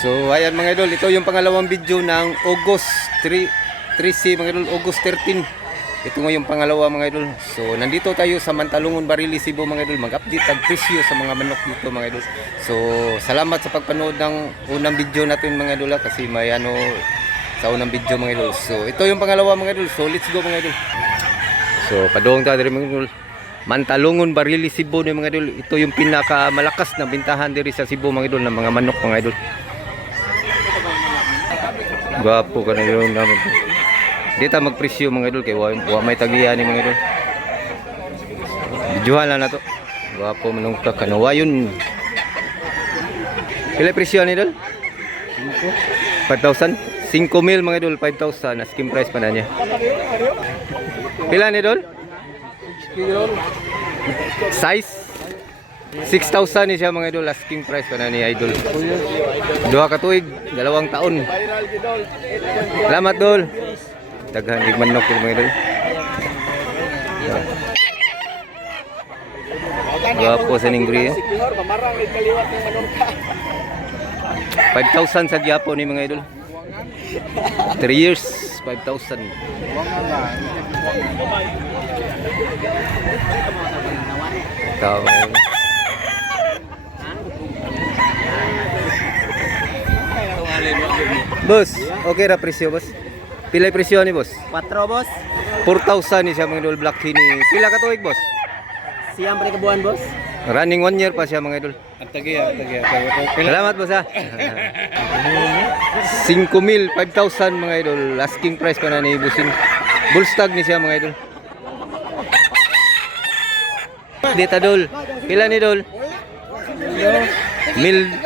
So ayan mga idol, ito yung pangalawang video ng August 3C mga idol, August 13. Ito nga yung pangalawa mga idol. So nandito tayo sa Mantalungon, Barili, Cebu mga idol. Mag-update ang presyo sa mga manok dito mga idol. So salamat sa pagpanood ng unang video natin mga idol kasi may ano sa unang video mga idol. So ito yung pangalawa mga idol. So let's go mga idol. So padung tayo mga idol. Mantalungon, Barili, Cebu ni mga idol. Ito yung pinakamalakas na bintahan diri sa Cebu mga idol ng mga manok mga idol. Gwapo ka na yun naman. Dito magpresyo mga idol kay wa may tagiyan ni mga idol. Videohan lang na to. Gwapo manong ka kanawayon. Pila presyo ni idol? 5,000. 5,000 mga idol, 5,000 asking price pa na niya. Pila ni idol? Size 6,000 ni siya mga idol, asking price pa na ni idol. Duha ka tuig, 2 taon. Salamat dol. Daghan dig manok mga idol. Gwapo sa ningri. 5,000 sa Japan ni mga idol. 3 years, 5,000. Tao. Boss, okay ra presyo boss. Pila presyo ni boss? 4 boss. 4,000 ni siya mga idol, black hini. Pila ka tuig boss? Siyang pre kabuan boss. Running 1 year pa siya mga idol. Tagiya. Salamat boss ha. 5,000, 5,000 mga idol. Asking price pa na ni Busing. Bullstag ni siya mga idol. Dita dol. Pila ni dol?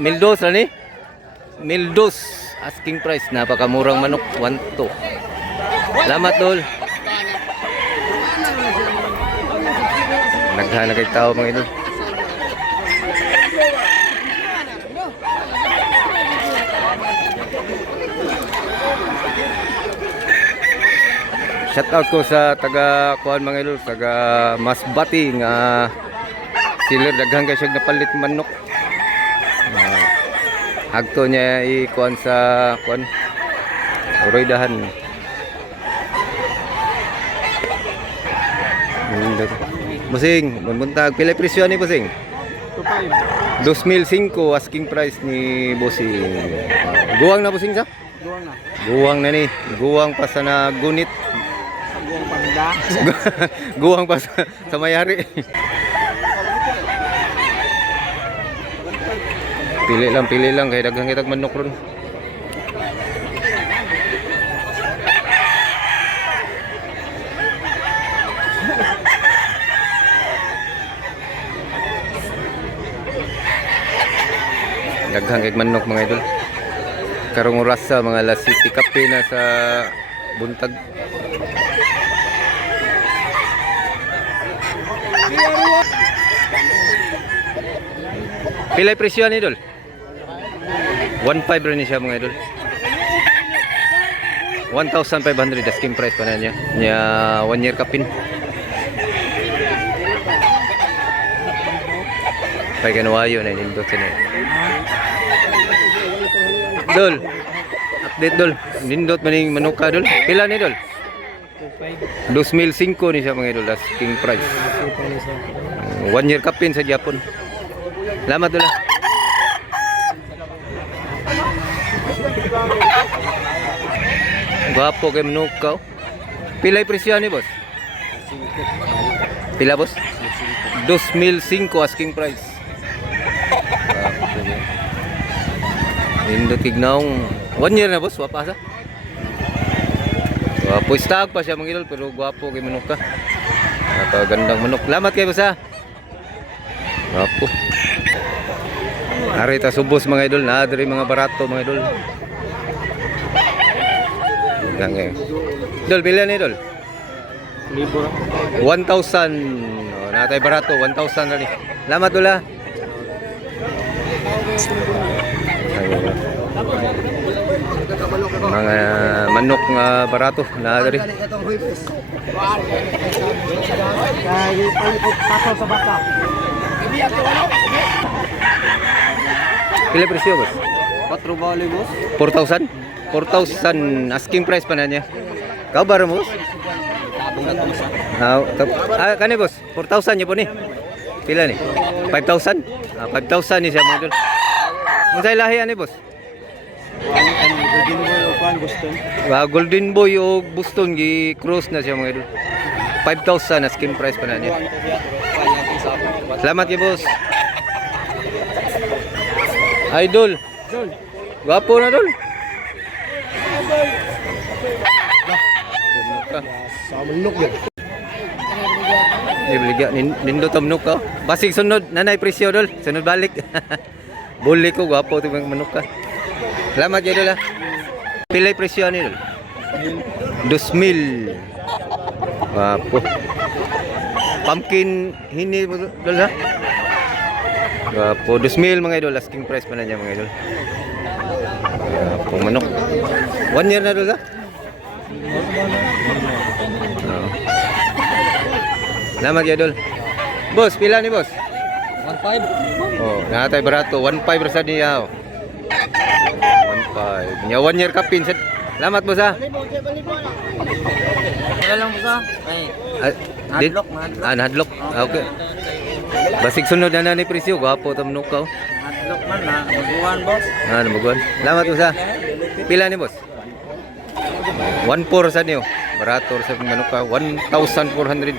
Mil dos ra ni? Mil dos. Asking price. Napakamurang manok. 1,2. Salamat dol. Naghanap kay tao mga idol. Shout out ko sa taga kuan mga idol, taga Masbati nga sila daghang kay siya napalit manok. Agto niya i-kuan sa kuan Oroydahan. Busing, buntag pila presyo ni Busing? 2,500 asking price ni Busing. Guwang na Busing sa? Guwang na. Guwang na ni. Guwang pa sa nagunit. Guwang panda. Guwang pa sa mayari. Pili lang kay daghang kitag manok ron. Daghang kay manok mga idol. Karong oras sa mga alas 7 kape na sa buntag. Pilay presyo ni idol? 1,500 rin siya mga idol. 1,500 asking price pa na niya. Nya 1 year kapin. Pay kanuwayo na nindot sa niya. Dol. Update dol. Nindot maning manuka dol. Pila ni dol? 2,500 ni siya mga idol asking price. 1 year kapin sa Japan. Salamat dol. Gwapo kay manuka. Pila presyo ni boss? Pila boss? 2,500 asking price. Indo tignaong 1 year na boss, wapa sa. Gwapo stag pa siya mga idol pero gwapo kay manok ka. Napagandang manok. Salamat kay boss ha. Gwapo. Harita subos mga idol, na diri mga barato mga idol. Gange. Idol pila ni idol? 1,000. Oh, natay barato 1,000 na ni. Salamat dula. Mga manok nga barato na diri. Pila presyo boss? 4 bali, boss. 4,000? 4,000 asking price pa na niya. Kau ba boss? Tabong na ito, Kani boss, 4,000 niya po ni. Pila ni? 5,000? 5,000 ni siya mga idol. Unsay lahi ani boss? Golden Boy o Boston gi cross na siya mga idol. 5,000 asking price pa na niya. Salamat kay boss. Idol. Gwapo na dol. Samanok yan. Ibliga nindo tamnok ka. Basig sunod nanay presyo dol. Sunod balik. Buli ko gwapo to manok ka. Salamat kay dol ha. Pilay presyo ni dol. 2,000. Gwapo. Pumpkin hini dol ha. Gwapo 2,000 mga idol, asking price pa na niya mga idol. Gwapo manok. 1 year na dol ha. Salamat kay idol. Boss, pila ni boss? 1.5. Oh, natay barato 1.5 ra niya. 1.5. Nya 1 year kapin. Salamat boss ha. Wala lang, boss, ha? Ay, Nahadlok. Nahadlok. Okay. Basig sunod na ni presyo, gwapo ta manok ka. nahadlok man na. Maguhan, boss. Namugon. Salamat boss ha. Pila ni boss? 1.4 sa niyo. Barato sa manok ka. 1,400.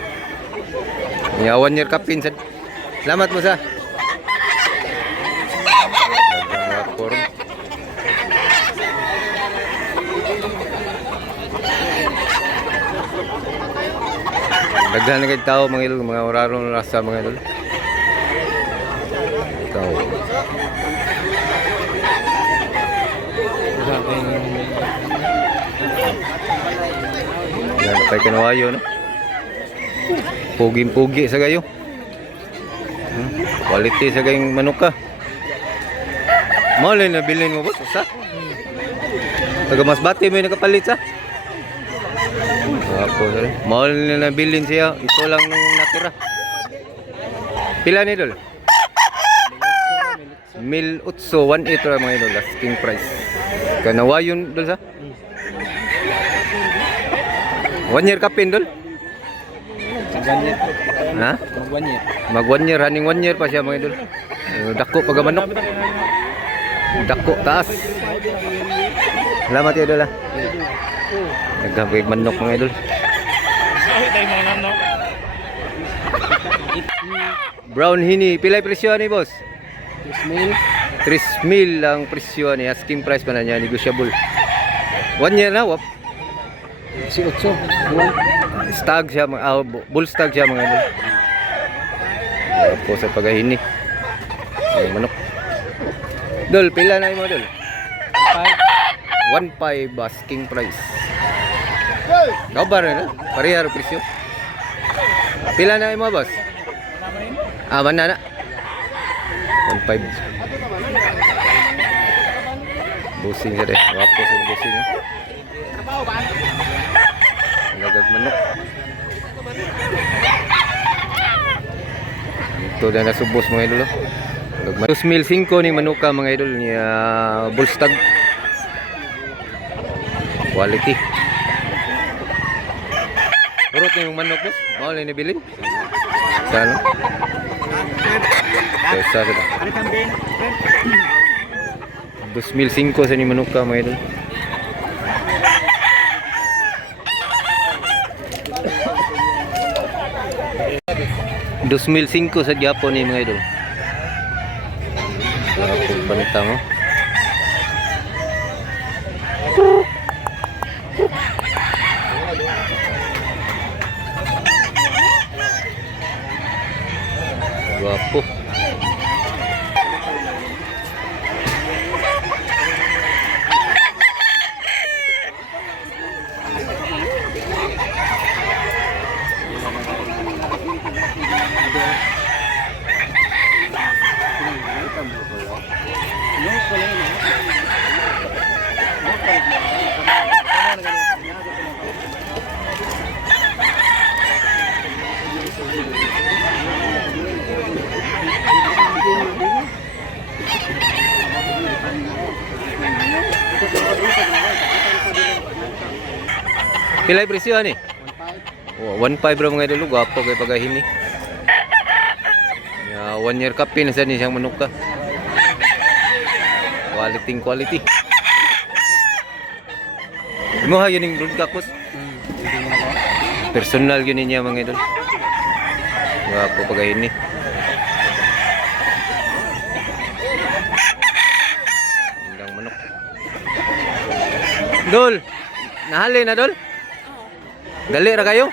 Nya 1 year kapin. Salamat boss ha. Daghan na kay tao mga idol, mga orarong rasa mga idol. Tao. Yan, kay kanawayo no. Pugi-pugi sa gayo. Quality sa gayong manok ka. Mali na bilhin mo boss, sa? Taga Masbate may nakapalit sa? Ako sir. Mahal na nabilin siya. Ito lang nung natira. Pila ni dol? 1,818 ra mga idol. Asking price. Kanawayon dol sa? 1 year kapin dol? Ha? Mag 1 year. Running 1 year pa siya mga idol. Dako pagamanok. Dako taas. Salamat idol ha. Nagkabig manok mga idol. Brown hini, pilay presyo ni boss? 3,000 ang presyo ni, asking price pa na niya, negotiable. 1 year na, wap. Si 8. Stag siya, bull stag siya mga idol. Po sa pagahini. Manok. Dol, pila na mo dol? 1.5 asking price. Kabar na, parehar presyo. Pila na mo boss? Mana na? 1.5. Busing sa deh, wapo sa busing. Lagag manok. Ito na nasubos mga idol. 2,500 ni manuka mga idol niya bullstag. Quality. Urot na yung manok boss. Mahal na nabilin. Saan? Sa 2,500 sa ni manuka mga idol. $2,500 sa Japon ni mga idol. Kung panita mo. Guwapo. Pilay presyo ani? 1.5 ra mga idol, gwapo kay pagahin ni. Ya, 1 year kapi na sa ni siyang manok ka. Quality. Mo ha yun yung brood kakos. Personal yun niya mga idol. Gwapo pagahin ni. Magandang manok. Dol, nahali na Dol? Dali ra kayo?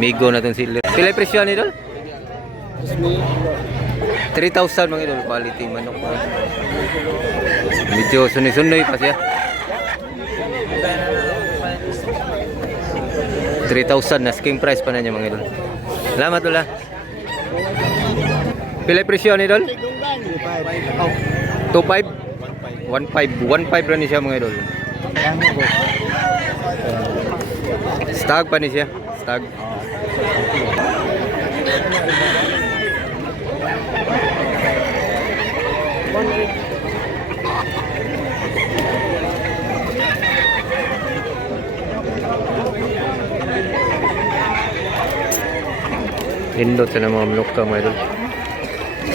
Migo na tong sila. Pilay presyo ni Dol? 3,000 mga idol, quality manok. Medyo sunoy-sunoy pa siya. 3,000 na asking price pa na niya mga idol. Salamat Dol ha. Pilay presyo ni Dol? 2,500? 1,500 ra ni siya mga idol. Stag pa ni siya. Stag. Lindot sa mga manok ka mga idol.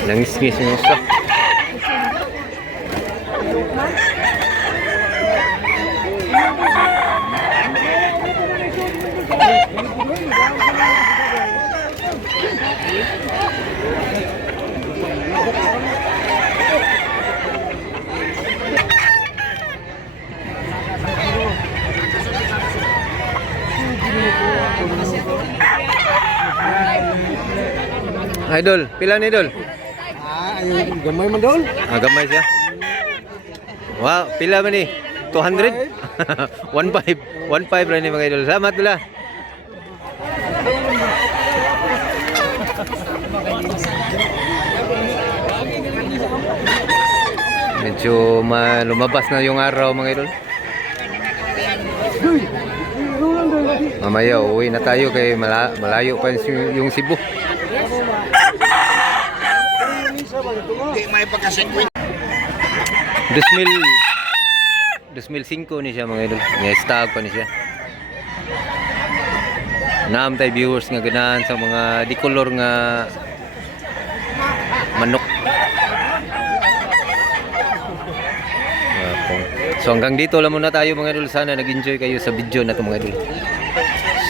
Langis-ngis yung usa. Idol, pila ni Idol? Ayun, gamay man Dol. Gamay siya. Wow, pila man ni? 200? 1.5. 1.5 ra ni mga idol. Salamat pala. Medyo lumabas na yung araw mga idol. Mamaya uwi na tayo kay malayo pa yung Cebu. May pagkasekwit. 2005 ni siya mga idol. Nga stag pa ni siya. Naam tayo viewers nga ganahan sa mga dikolor nga manok. So hanggang dito lang muna tayo mga idol. Sana nag-enjoy kayo sa video na ito mga idol.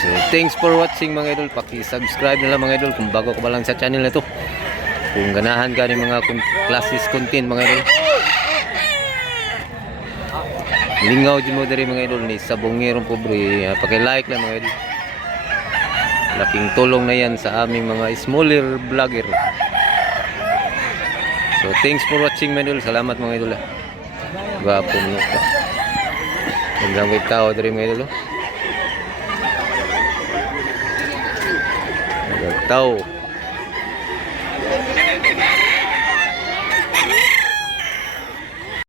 So thanks for watching mga idol. Paki-subscribe na lang mga idol kung bago ka pa lang sa channel na ito. Kung ganahan ka ng mga classes content mga idol. Lingaw din mo dari mga idol ni Sabongirong Pobre. Paki-like lang mga idol. Laking tulong na yan sa aming mga smaller vlogger. So thanks for watching mga idol. Salamat mga idol. Gwapo mo ka. Magandang may tao dari mga idol. Magandang tao.